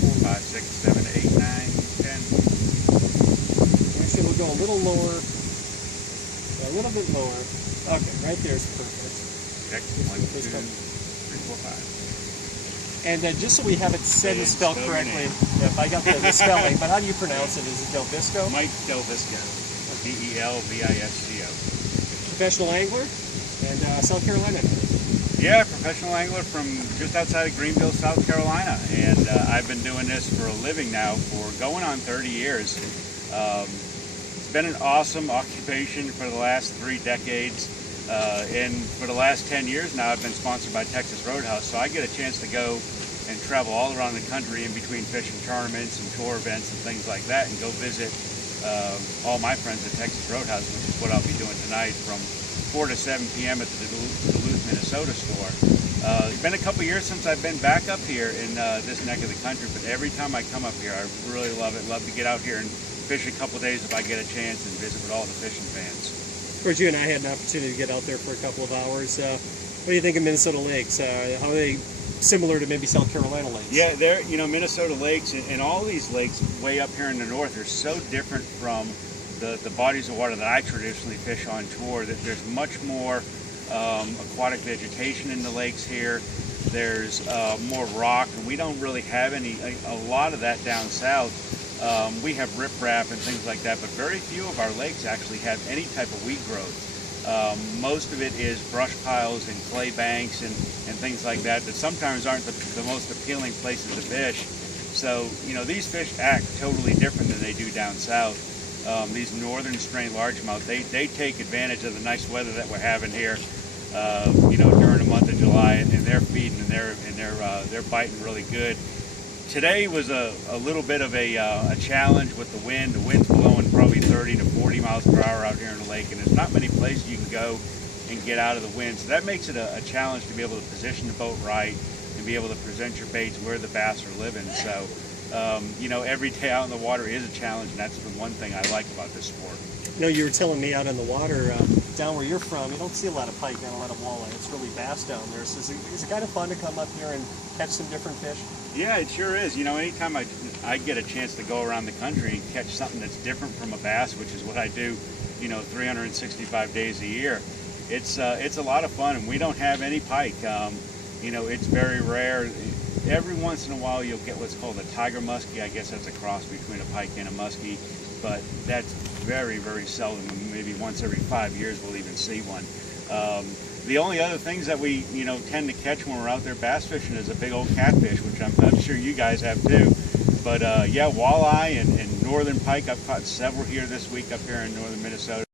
4, 5, 6, 7, 8, 9, 10. Actually, we'll go a little lower, a little bit lower. Okay, right there is perfect. Check. 1, 2, 3, 4, 5. And just so we have it said and spelled Spell your correctly, name. if I got the spelling, but how do you pronounce it? Is it Delvisico? Mike Delvisico. Delvisco. Professional angler and South Carolina. Yeah, professional angler from just outside of Greenville, South Carolina. And I've been doing this for a living now for going on 30 years. It's been an awesome occupation for the last 3 decades. And for the last 10 years now, I've been sponsored by Texas Roadhouse, so I get a chance to go and travel all around the country in between fishing tournaments and tour events and things like that, and go visit all my friends at Texas Roadhouse, which is what I'll be doing tonight from 4 to 7 p.m. at the Duluth, Minnesota store. It's been a couple years since I've been back up here in this neck of the country, but every time I come up here, I really love it. Love to get out here and fish a couple days if I get a chance and visit with all the fishing fans. Of course, you and I had an opportunity to get out there for a couple of hours. What do you think of Minnesota lakes? How are they similar to maybe South Carolina lakes? Yeah, they're, Minnesota lakes and all these lakes way up here in the north are so different from the bodies of water that I traditionally fish on tour, that there's much more aquatic vegetation in the lakes here. There's more rock, and we don't really have a lot of that down south. We have riprap and things like that, but very few of our lakes actually have any type of weed growth. Most of it is brush piles and clay banks and things like that sometimes aren't the most appealing places to fish. So, these fish act totally different than they do down south. These northern strain largemouth, they take advantage of the nice weather that we're having here, during the month of July, and they're feeding and they're biting really good. Today was a little bit of a challenge with the wind. The wind's blowing probably 30 to 40 miles per hour out here in the lake, and there's not many places you can go and get out of the wind. So that makes it a challenge to be able to position the boat right and be able to present your baits where the bass are living. So, every day out in the water is a challenge, and that's the one thing I like about this sport. You were telling me out in the water, down where you're from, you don't see a lot of pike and a lot of walleye. It's really bass down there. So is it kind of fun to come up here and catch some different fish? Yeah, it sure is. Anytime I get a chance to go around the country and catch something that's different from a bass, which is what I do, 365 days a year, it's a lot of fun, and we don't have any pike. It's very rare. Every once in a while you'll get what's called a tiger muskie. I guess that's a cross between a pike and a muskie, but that's very, very seldom. Maybe once every 5 years we'll even see one. The only other things that we tend to catch when we're out there bass fishing is a big old catfish, which I'm sure you guys have too. But yeah, walleye and northern pike. I've caught several here this week up here in northern Minnesota.